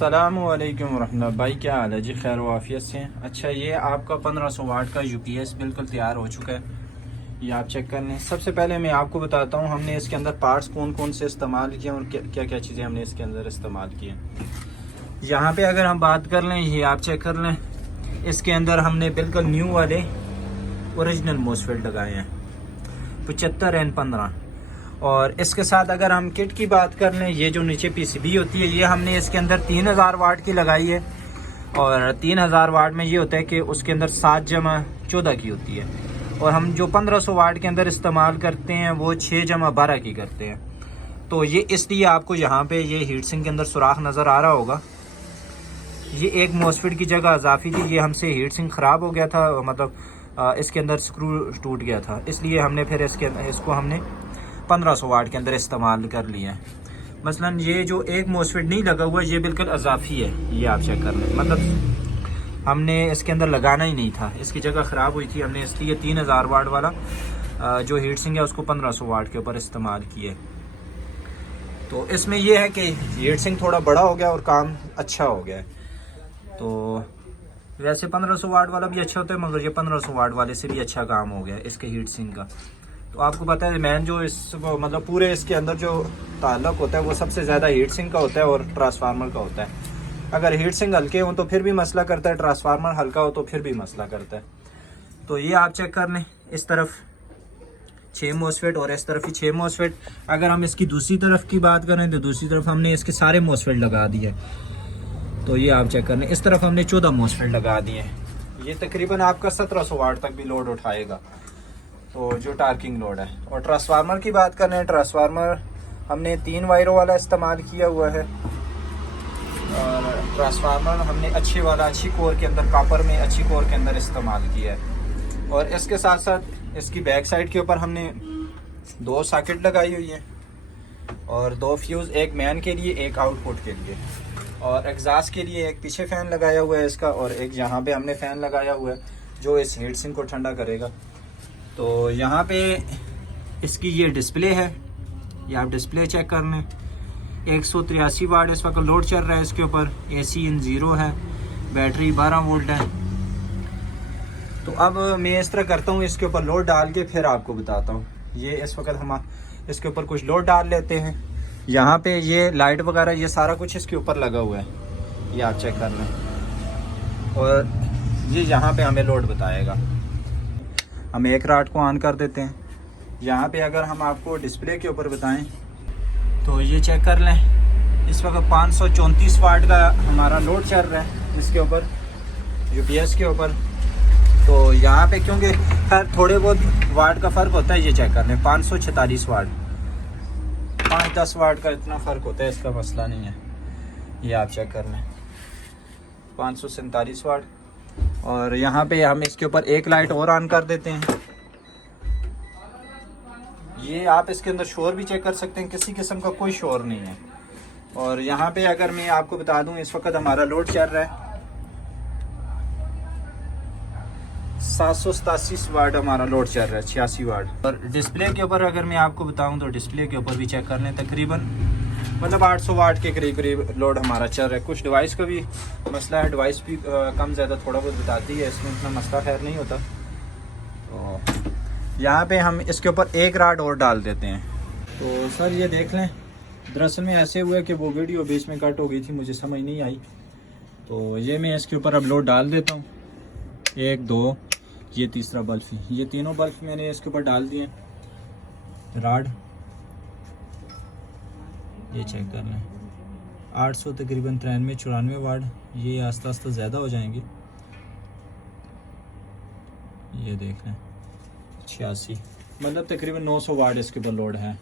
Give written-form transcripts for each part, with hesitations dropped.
अस्सलामुअलैकुम रहमतुल्लाह। भाई क्या हाल है जी? खैर वाफियत से। अच्छा, ये आपका 1500 वाट का यूपीएस बिल्कुल तैयार हो चुका है। ये आप चेक कर लें। सबसे पहले मैं आपको बताता हूँ हमने इसके अंदर पार्ट्स कौन कौन से इस्तेमाल किए और क्या क्या चीज़ें हमने इसके अंदर इस्तेमाल की हैं। यहाँ पे अगर हम बात कर लें, ये आप चेक कर लें, इसके अंदर हमने बिल्कुल न्यू वाले ओरिजिनल मोसफेट लगाए हैं 75N15। और इसके साथ अगर हम किट की बात कर लें, ये जो नीचे पीसीबी होती है ये हमने इसके अंदर 3000 वाट की लगाई है। और 3000 वाट में ये होता है कि उसके अंदर 7/14 की होती है। और हम जो 1500 वाट के अंदर इस्तेमाल करते हैं वो 6/12 की करते हैं। तो ये इसलिए आपको यहाँ पे ये हीट सिंक के अंदर सुराख नज़र आ रहा होगा। ये एक मोसफेट की जगह इजाफी थी। ये हमसे हीट सिंक ख़राब हो गया था, मतलब इसके अंदर स्क्रू टूट गया था, इसलिए हमने फिर इसको हमने 1500 वाट के अंदर इस्तेमाल कर लिया है। मसलन ये जो एक मोसफेट नहीं लगा हुआ, ये बिल्कुल अजाफी है। ये आप चेक कर लें, मतलब हमने इसके अंदर लगाना ही नहीं था, इसकी जगह ख़राब हुई थी, हमने इसलिए 3000 वाट वाला जो हीट सिंक है उसको 1500 वाट के ऊपर इस्तेमाल किए। तो इसमें यह है कि हीट सिंक थोड़ा बड़ा हो गया और काम अच्छा हो गया। तो वैसे 1500 वाट वाला भी अच्छा होता है, मगर ये 1500 वाट वाले से भी अच्छा काम हो गया इसके हीट सिंक का। तो आपको पता है मैन जो इसको मतलब पूरे इसके अंदर जो ताल्लुक होता है वो सबसे ज़्यादा हीट सिंक का होता है और ट्रांसफार्मर का होता है। अगर हीट सिंक हल्के हो तो फिर भी मसला करता है, ट्रांसफार्मर हल्का हो तो फिर भी मसला करता है। तो ये आप चेक कर लें, इस तरफ 6 मोसफेट और इस तरफ ही 6 मोसफेट। अगर हम इसकी दूसरी तरफ की बात करें तो दूसरी तरफ हमने इसके सारे मोसफेट लगा दिए। तो ये आप चेक कर लें, इस तरफ हमने 14 मोसफेट लगा दिए। ये तकरीबन आपका 1700 वाट तक भी लोड उठाएगा, तो जो टार्किंग लोड है। और ट्रांसफार्मर की बात करें, ट्रांसफार्मर हमने 3 वायरों वाला इस्तेमाल किया हुआ है। और ट्रांसफार्मर हमने अच्छे वाला, अच्छी कोर के अंदर, कॉपर में अच्छी कोर के अंदर इस्तेमाल किया है। और इसके साथ साथ इसकी बैक साइड के ऊपर हमने 2 सॉकेट लगाई हुई है और 2 फ्यूज़, एक मैन के लिए एक आउटपुट के लिए। और एग्जॉस्ट के लिए एक पीछे फ़ैन लगाया हुआ है इसका, और एक यहाँ पे हमने फ़ैन लगाया हुआ है जो इस हीट सिंक को ठंडा करेगा। तो यहाँ पे इसकी ये डिस्प्ले है, ये आप डिस्प्ले चेक कर लें। 183 वाट इस वक्त लोड चल रहा है इसके ऊपर। AC इन 0 है, बैटरी 12 वोल्ट है। तो अब मैं इस तरह करता हूँ, इसके ऊपर लोड डाल के फिर आपको बताता हूँ। ये इस वक्त हम इसके ऊपर कुछ लोड डाल लेते हैं। यहाँ पे ये लाइट वगैरह ये सारा कुछ इसके ऊपर लगा हुआ है, ये आप चेक कर लें। और ये यहाँ पे हमें लोड बताएगा। हम एक राड को ऑन कर देते हैं। यहाँ पे अगर हम आपको डिस्प्ले के ऊपर बताएं तो ये चेक कर लें, इस वक्त 534 वाट का हमारा लोड चल रहा है इसके ऊपर, यूपीएस के ऊपर। तो यहाँ पे क्योंकि हर थोड़े बहुत वाट का फ़र्क होता है, ये चेक कर लें 546 वाट, 5-10 वाट का इतना फ़र्क होता है, इसका मसला नहीं है। ये आप चेक कर लें 547 वाट। और यहाँ पे हम इसके ऊपर एक लाइट और ऑन कर देते हैं। ये आप इसके अंदर शोर भी चेक कर सकते हैं, किसी किस्म का कोई शोर नहीं है। और यहाँ पे अगर मैं आपको बता दूं, इस वक्त हमारा लोड चल रहा है 787 वाट हमारा लोड चल रहा है, 86 वाट। और डिस्प्ले के ऊपर अगर मैं आपको बताऊं तो डिस्प्ले के ऊपर भी चेक कर लें, तकरीबन मतलब 800 वाट के करीब करीब लोड हमारा चल रहा है। कुछ डिवाइस का भी मसला है, डिवाइस भी कम ज़्यादा थोड़ा बहुत बताती है, इसमें इतना मसला खैर नहीं होता। तो यहाँ पे हम इसके ऊपर एक राड और डाल देते हैं। तो सर ये देख लें, दरअसल में ऐसे हुआ कि वो वीडियो बीच में कट हो गई थी, मुझे समझ नहीं आई। तो ये मैं इसके ऊपर अब लोड डाल देता हूँ। 1 2, ये तीसरा बल्ब, ये तीनों बल्ब मैंने इसके ऊपर डाल दिए राड। ये चेक कर लें 800 तकरीबन 93-94 वाट। ये आस्ता आस्ता ज़्यादा हो जाएंगे। ये देख लें 86, मतलब तकरीबन 900 वाट इसके ऊपर लोड है।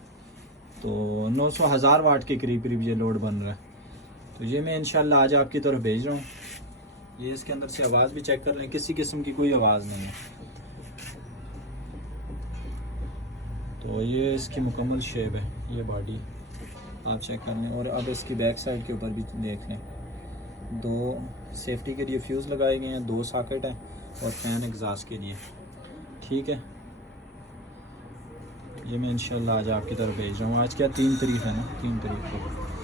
तो 900,000 वाट के करीब करीब ये लोड बन रहा है। तो ये मैं इंशाल्लाह आज आपकी तरफ भेज रहा हूँ। ये इसके अंदर से आवाज़ भी चेक कर लें, किसी किस्म की कोई आवाज़ नहीं है। तो ये इसकी मुकम्मल शेप है, ये बॉडी आप चेक कर लें। और अब इसकी बैक साइड के ऊपर भी देख लें, 2 सेफ्टी के लिए फ्यूज़ लगाए गए हैं, 2 सॉकेट हैं और फैन एग्जॉस्ट के लिए। ठीक है, ये मैं इंशाल्लाह आज आपकी तरफ भेज रहा हूँ। आज क्या 3 तारीख है ना, 3 तारीख को।